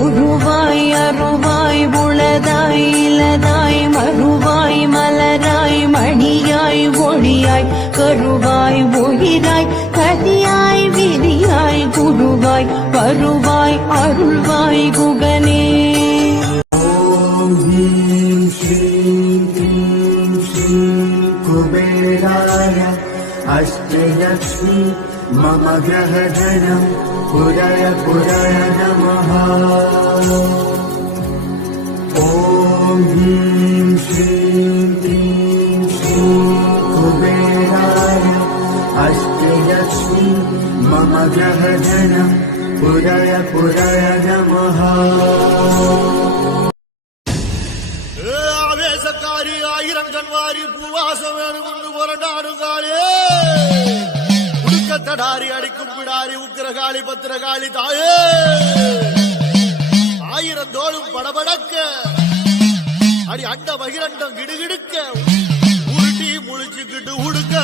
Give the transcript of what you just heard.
உருவாய் அருவாய் உளதாய் இலதாய் மறுவாய் மலராய் மணியாய் ஒளியாய் கருவாய் உயிராய் கதியாய் விதியாய் குருவாய் வருவாய் அருள்வாய் குகனே. कुबेराय अष्टलक्ष्मी मम ग्रहधनं पुरय पुरय नमः। ॐ ह्रीं श्रीं क्लीं श्रीं कुबेराय अष्टलक्ष्मी मम ग्रहधनं पुरय पुरय नमः। ஆயிரங்கன்வாரி பூவாசம் வேணும் கொண்டு புரண்டாடுகாளே உடுக்கத்தடாரி அடிக்கும் பிடாரி உக்கிரகாளி பத்திரகாளி தாயே ஆயிரம் தோளும் படபடக்க அடி அண்ட பகிரண்டம் கிடுகிடுக்க உருட்டி முழிச்சுக்கிட்டு உடுக்க